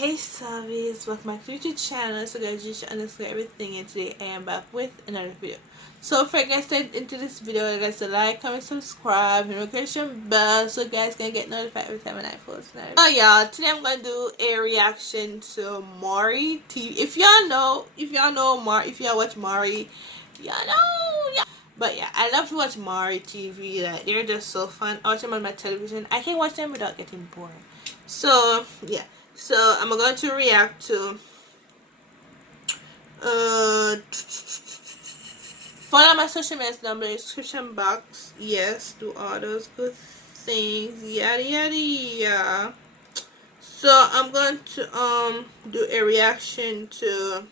Hey Savis, welcome back to YouTube channel. So guys, you should understand everything, and today I am back with another video. So before I get started into this video, guys, to like, comment, subscribe, and notification bell so guys can get notified every time I post another video. So y'all, today I'm gonna do a reaction to Maurytv. If y'all watch Maury, y'all know. Yeah. But yeah, I love to watch Maurytv. Like, they're just so fun. I watch them on my television. I can watch them without getting bored. So yeah. So I'm going to react to follow my social media number in the description box. Yes, do all those good things. Yada yada yada. So I'm going to do a reaction to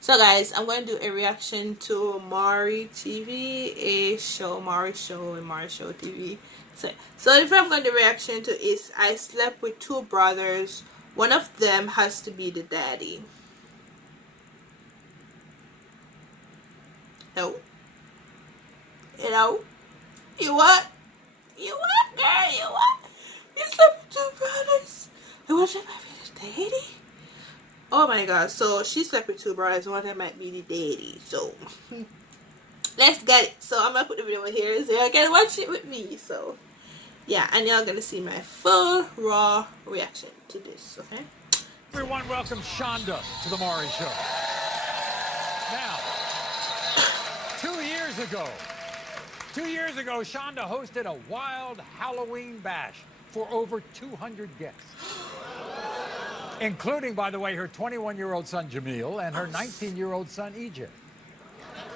so guys, I'm going to do a reaction to Maurytv, a show, Maury Show and Maury Show TV. So the film I'm going to do a reaction to is I slept with two brothers. One of them has to be the daddy. Hello? Hello? You what? You what, girl? You what? You slept with two brothers. And one of them might be the daddy? Oh my god, so she slept with two brothers, one of them might be the daddy. So let's get it. So I'm gonna put the video over here so y'all can watch it with me. So yeah, and y'all gonna see my full raw reaction to this, okay? Everyone, welcome Shonda to the Maury Show. Now, 2 years ago, Shonda hosted a wild Halloween bash for over 200 guests. Including, by the way, her 21-year-old son, Jamil, and her 19-year-old son, EJ.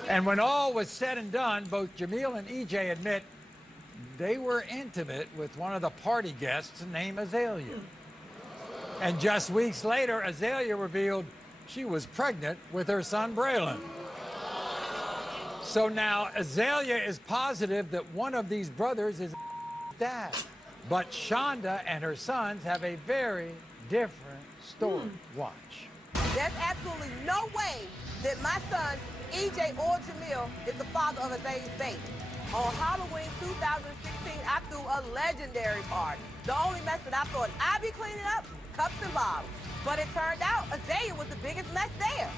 And when all was said and done, both Jamil and EJ admit they were intimate with one of the party guests named Azalea. And just weeks later, Azalea revealed she was pregnant with her son, Braylon. So now Azalea is positive that one of these brothers is dad. But Shonda and her sons have a very different story. Watch. There's absolutely no way that my son, EJ or Jamil, is the father of Azalea's baby. On Halloween 2016, I threw a legendary party. The only mess that I thought I'd be cleaning up, cups and bottles. But it turned out Azalea was the biggest mess there.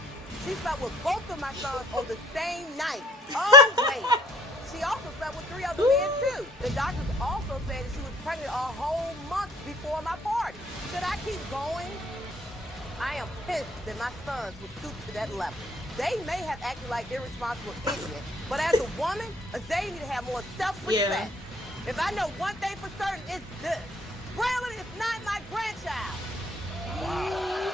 She slept with both of my sons on the same night. Oh, wait. She also slept with 3 other men, too. The doctors also said that she was pregnant a whole month before my party. Should I keep going? I am pissed that my sons would stoop to that level. They may have acted like irresponsible idiots, but as a woman, they need to have more self-respect. Yeah. If I know one thing for certain, it's this. Braylon is not my grandchild. Wow.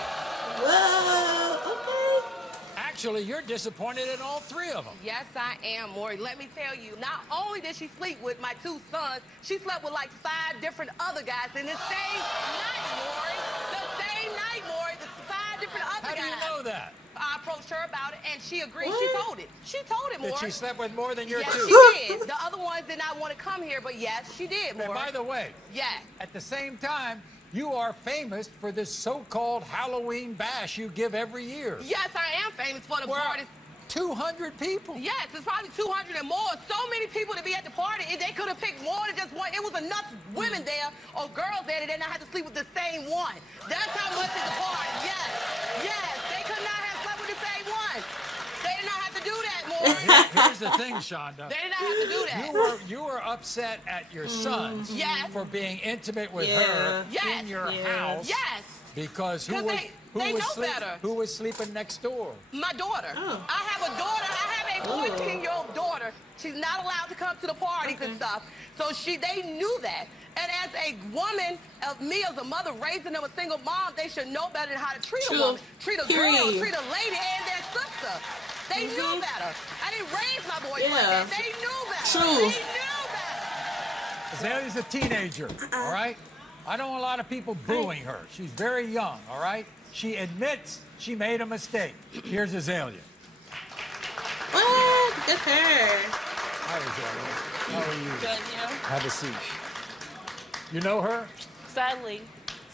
Whoa, okay. Actually, you're disappointed in all 3 of them. Yes, I am, Maury. Let me tell you, not only did she sleep with my 2 sons, she slept with like 5 different other guys in the same night, Maury. The same night, Maury. The 5 different other guys. How do you know that? I approached her about it, and she agreed. What? She told it. She told it, Maury. That she slept with more than your 2? Yes, she did. The other ones did not want to come here, but yes, she did, Maury. And by the way, yeah. At the same time, you are famous for this so-called Halloween bash you give every year. Yes, I am famous for the parties. 200 people. Yes, it's probably 200 and more. So many people to be at the party. They could have picked more than just one. It was enough women there or girls there that did not have to sleep with the same one. That's how much is the party. Yes, yes. They could not have slept with the same one. They did not have to do that, Maury. Here's the thing, Shonda. They did not have to do that. You were upset at your sons for being intimate with her in your house. Yes. Because who was sleeping next door? My daughter. Oh. I have a daughter. I have a 14-year-old daughter. She's not allowed to come to the parties and stuff. So they knew that. And as a woman, me as a mother raising them a single mom, they should know better than how to treat a woman. Treat a girl, treat a lady and their sister. They knew better. I didn't raise my boys like that. They knew better. They knew better. Azalea's a teenager, all right? I know a lot of people booing her. She's very young, all right? She admits she made a mistake. Here's Azalea. What? Good her. Hi, Azalea. How are you? Good, you know? Have a seat. You know her? Sadly.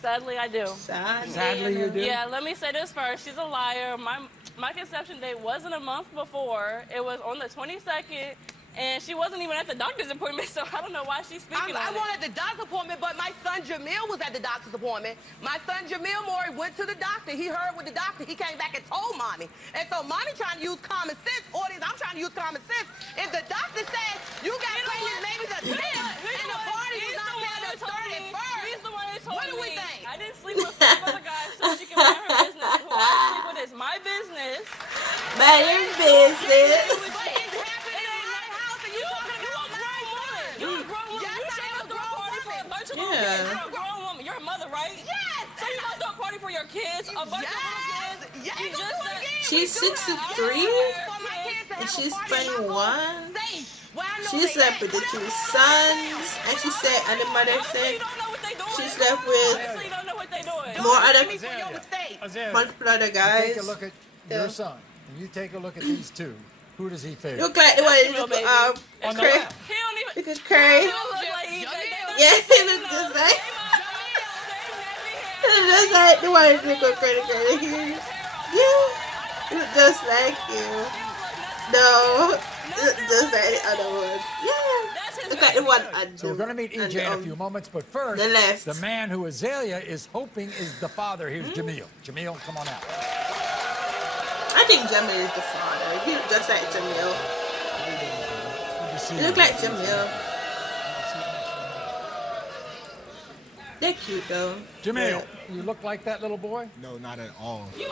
Sadly, I do. Sadly, you do? Yeah, let me say this first. She's a liar. My conception date wasn't a month before. It was on the 22nd. And she wasn't even at the doctor's appointment, so I don't know why she's speaking I on it. wanted the doctor's appointment, but my son Jamil was at the doctor's appointment. My son Jamil Maury went to the doctor. He heard with the doctor. He came back and told mommy. And so mommy trying to use common sense. Audience, I'm trying to use common sense. If the doctor said you got pregnant baby the 10th and the party was not till the 31st, He's the one who told me. what do we think? I didn't sleep with 5 other guys so she can mind her business. Who I sleep with is my business. Mind your business. But it's happening in my house and you talking about my son. You're a grown woman. Yes, You I shouldn't am a throw a grown party for a woman. bunch of Yeah. little kids. You're a grown woman. You're a mother, right? Yes. So you gonna throw a party for your kids? A bunch of little kids? Yes. You just said... She's 63 and she's 21. She slept with the 2 sons, and she said, and the mother said she slept with Obviously you don't know what they're doing. more other Azalea, multiple other take guys. a look at your son, and you take a look at these 2. Who does he favor? Look like the one in Real baby. the On the Cray. left. He don't even... Look at Cray. He don't look like he... Yes, he looks just like. He looks just like the one in the Cray. Yeah, he looks just like you. No, he looks just like the other one. Yeah, look like the one on So we're going to meet EJ in a few moments, but first, the left. the man who Azalea is hoping is the father. Here's Jamil. Jamil, come on out. I think Jamil is the father. He looks just like Jamil. He looks like Jamil. They're cute though. Jamil, you look like that little boy? No, not at all. You are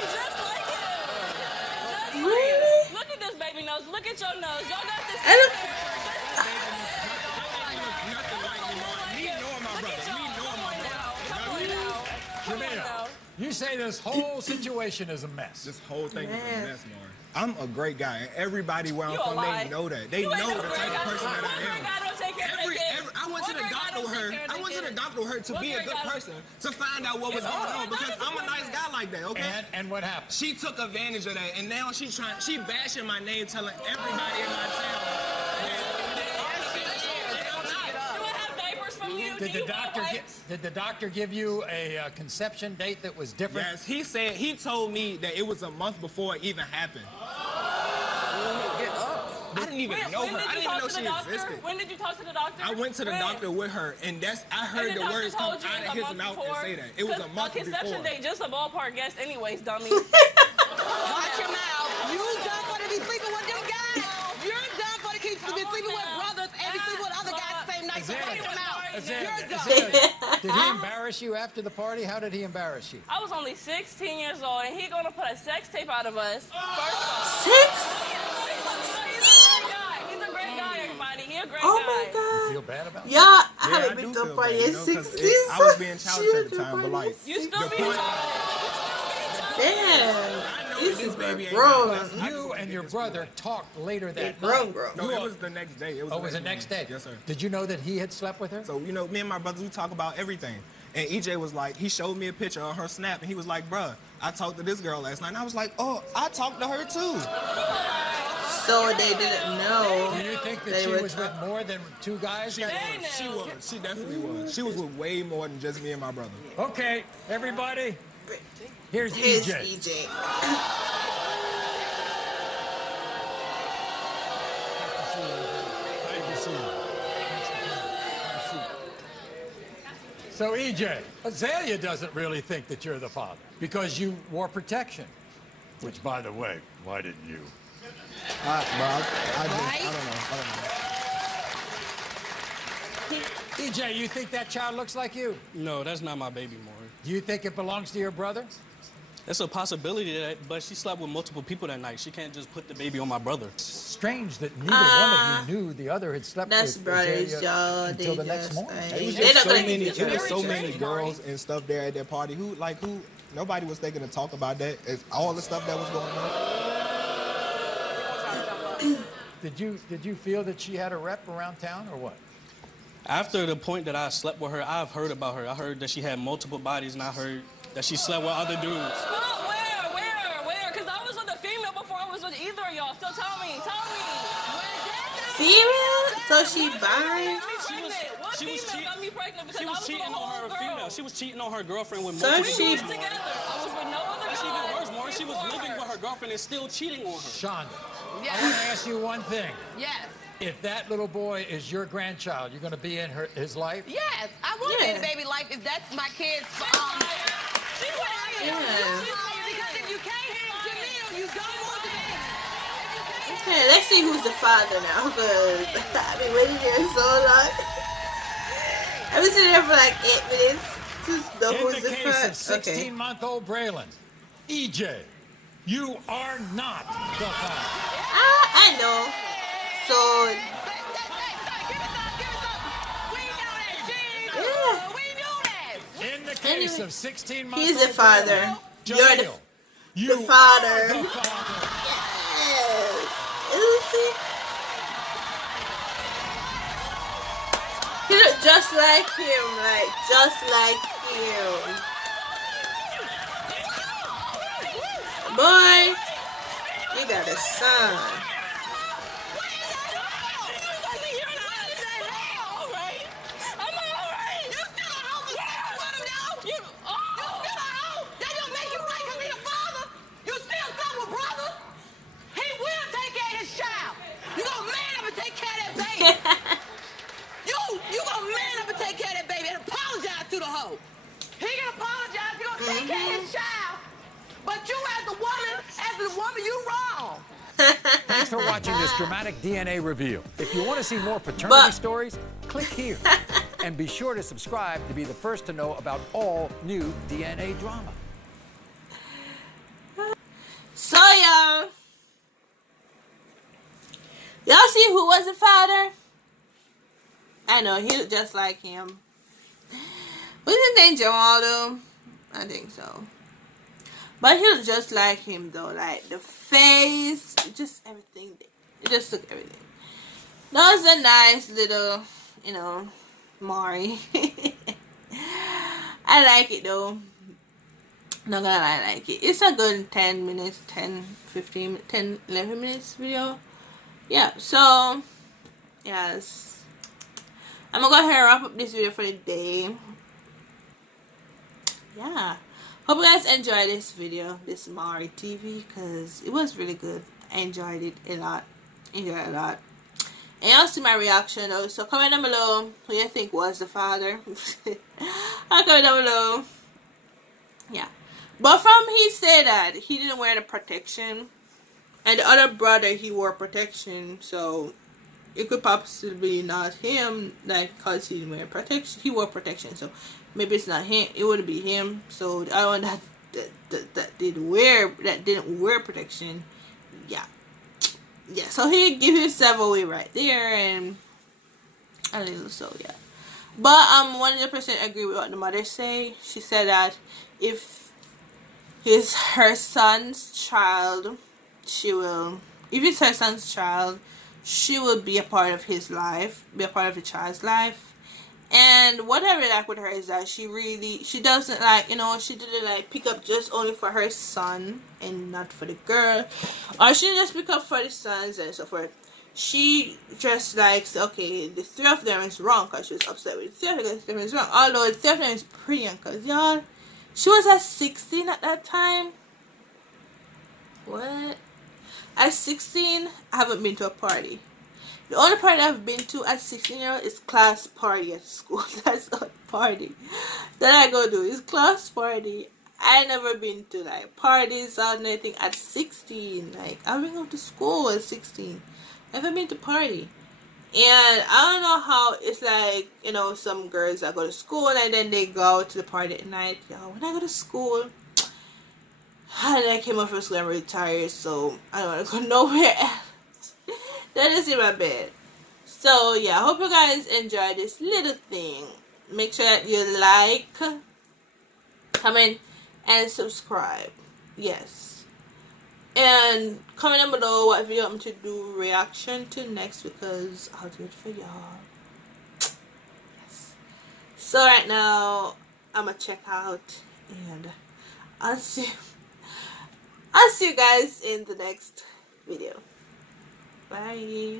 just like him. Really? Look at this baby nose. Look at your nose. Y'all got this. I look. Jamil, you say this whole situation is a mess. This whole thing is Man. a mess, Maury. I'm a great guy, and everybody where I'm You a from, lie. they know that. They You ain't know no the great type of guy. person that What I great am. guy don't take care of their kids? I went to What the great guy doctor don't with take her. care of I their went to the kids? doctor with her to What be a great good guy- person, to find out what was going on, because I'm a nice guy like that, okay? And what happened? She took advantage of that, and now she bashing my name, telling everybody in my town. Do I have diapers from you? Did Do the you doctor wear get, wipes? did the doctor give you a conception date that was different? Yes, he told me that it was a month before it even happened. I didn't even know her. I didn't even know she existed. When did you talk to the doctor? I went to the doctor with her, and I heard the words come out of his mouth and say that. It was a month before. A conception date, just a ballpark guess anyways, dummy. Watch your mouth. You done for to be sleeping with them guys. You're done for to keep sleeping with brothers and be sleeping with other guys the same night. So watch your mouth. You're done. Azalea, did he embarrass you after the party? How did he embarrass you? I was only 16 years old, and he gonna put a sex tape out of us. First off. 6? He's a great guy, everybody. He a great Oh guy. my You God. feel bad about it? Yeah, I Yeah, haven't I been do to a feel party bad, in you know, 'cause 60s. I was being childish at the time, but like, You still the being point- childish. Damn. know These that this is baby ain't grown. mine. You and your brother talked later They that grown, night. grown. No, it was the next day. Oh, it was the next day? Yes, sir. Did you know that he had slept with her? So, you know, me and my brothers, we talk about everything. And EJ was like, he showed me a picture of her snap, and he was like, bruh, I talked to this girl last night. And I was like, oh, I talked to her too. So they didn't know. Do you think that They she were was with more than 2 guys? She was. She definitely was. She was with way more than just me and my brother. Okay, everybody, here's Here's EJ. EJ. So EJ, Azalea doesn't really think that you're the father because you wore protection. Which, by the way, why didn't you? I don't know. EJ, you think that child looks like you? No, that's not my baby, Maury. Do you think it belongs to your brother? It's a possibility that, but she slept with multiple people that night. She can't just put the baby on my brother. Strange that neither one of you knew the other had slept That's with brothers, Azalea y'all. until They the next just morning. ain't- It was They're just not so gonna many, give it you was so very many strange. girls and stuff there at that party. Nobody was thinking to talk about that. It's all the stuff that was going on. Did you feel that she had a rep around town or what? After the point that I slept with her, I've heard about her. I heard that she had multiple bodies, and I heard that she slept with other dudes. Well, where? Because I was with a female before I was with either of y'all. So tell me. Female? So she bi? What she was female got me pregnant? Because She I was was cheating with a on whole her girl. female. She was cheating on her girlfriend with So multiple she- dudes. Together. I was with no other That's guy. even worse, Maury. she was living with her girlfriend and still cheating on her. Shonda, Yes. I want to ask you one thing. Yes. If that little boy is your grandchild, you're going to be in his life? Yes. I want to be in the baby life if that's my kid's. Yeah. Because if you can't have Jamil, you don't want the baby. Okay, let's see who's the father now, because I've been waiting here so long. I've been sitting there for like 8 minutes to know In who's the the case of father. Okay. 16-month-old Braylon, EJ, you are not the father. I know. So, yeah. In the case Anyway, of 16-month-old he's the father. Braylon, You're Jamil, you the father. are the father. Yes. You see? He look just like him, like just like him. Boy, you got a son. You gonna man up and take care of that baby and apologize to the hoe. He can apologize, you gonna take care of his child. But you as the woman, you wrong. Thanks for watching this dramatic DNA reveal. If you want to see more paternity stories, click here. And be sure to subscribe to be the first to know about all new DNA drama. So y'all see who was the father? I know, he looked just like him. Was his name Jamal though? I think so. But he looked just like him though. Like the face, just everything. It just took everything. That was a nice little, you know, Maury. I like it though. Not gonna lie, I like it. It's a good 10 minutes, 10, 15, 10, 11 minutes video. Yeah, so, yes. I'm gonna go ahead and wrap up this video for the day. Yeah. Hope you guys enjoyed this video, this Maurytv, because it was really good. I enjoyed it a lot. Enjoyed it a lot. And y'all see my reaction though. So comment down below who you think was the father. I'll comment down below. Yeah. But from he said that he didn't wear the protection. And the other brother, he wore protection. So it could possibly be not him, like, because he didn't wear protection. He wore protection. So maybe it's not him. It would be him. So the other one that didn't wear protection. Yeah. Yeah, so he give himself away right there, and a little so, yeah. But 100% agree with what the mother say. She said that if her son's child, she will be a part of his life, be a part of the child's life. And what I really like with her is that she doesn't, like, you know, she didn't like pick up just only for her son and not for the girl, or she didn't just pick up for the sons and so forth. She just likes, okay, the three of them is wrong, because she was upset with the three of them is wrong, although the three of them is pretty young, because y'all, she was at 16 at that time. What? At 16, I haven't been to a party. The only party I've been to at 16-year-old is class party at school. That's the party that I go to, is class party. I never been to like parties or anything at 16. Like, I've been going to school at 16. I've never been to party. And I don't know how it's like, you know, some girls that go to school and then they go to the party at night. Yo, when I go to school, and I came up from school, I'm really tired, so I don't want to go nowhere else. That is in my bed. So yeah, I hope you guys enjoyed this little thing. Make sure that you like, comment, and subscribe. Yes. And comment down below what video I'm to do reaction to next, because I'll do it for y'all. Yes. So right now, I'm gonna check out, and I'll see you guys in the next video. Bye.